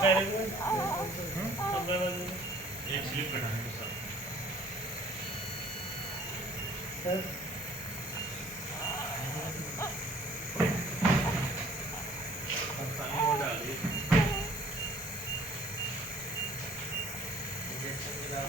एक स्लिप कटाने के साथ पानी वो डाल दी इंजेक्शन मिला